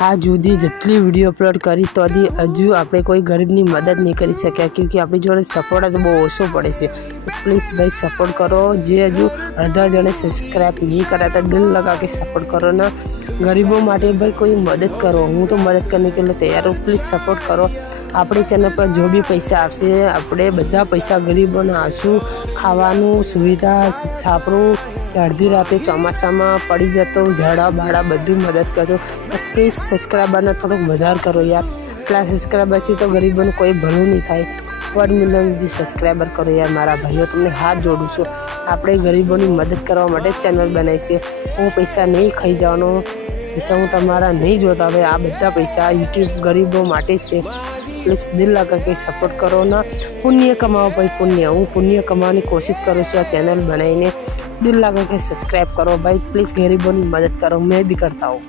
आज जुदी જેટલી video upload કરી તો હજુ આપણે કોઈ ગરીબની મદદ નહીં કરી શક્યા, क्योंकि આપણી જોડે સપોર્ટ જ બહુ ઓછો પડે છે। તો પ્લીઝ ભાઈ સપોર્ટ કરો। જે હજુ અડધા જણે સબસ્ક્રાઈબ નહીં કર્યા તો દિલ લગા કે સપોર્ટ કરો ना। गरीबों માટે भाई कोई मदद करो, हूँ तो मदद करने के लिए तैयार हूँ। प्लीज़ सपोर्ट करो। अपने चैनल पर जो भी पैसा आपसे આપણે બધા પૈસા ગરીબોને આપશું। ખાવાનું સુવિધા છાપરું કે અડધી રાતે ચોમાસામાં પડી જતો ઝાડા બાડા બધું મદદ કરજો। પ્લીઝ સબસ્ક્રાઈબરને થોડુંક વધારે કરો યાર। એટલા સબસ્ક્રાઈબરથી તો ગરીબોને કોઈ ભલું નહીં થાય। 1 મિલિયન સુધી સબસ્ક્રાઈબર કરો યાર મારા ભાઈઓ, તમને હાથ જોડું છું। આપણે ગરીબોની મદદ કરવા માટે ચેનલ બનાવી છે। હું પૈસા નહીં ખાઈ જવાનો, પૈસા હું તમારા નહીં જોતા। હવે આ બધા પૈસા યુટ્યુબ ગરીબો માટે જ છે। પ્લીઝ દિલ લગા કે સપોર્ટ કરો ना। પુણ્ય કમાવો ભાઈ, પુણ્ય। હું પુણ્ય કમાવાની કોશિશ કરું છું આ ચેનલ બનાવીને। દિલ લગા કે સબસ્ક્રાઈબ કરો ભાઈ, પ્લીઝ ગરીબોની મદદ કરો। मैं भी करता हूँ।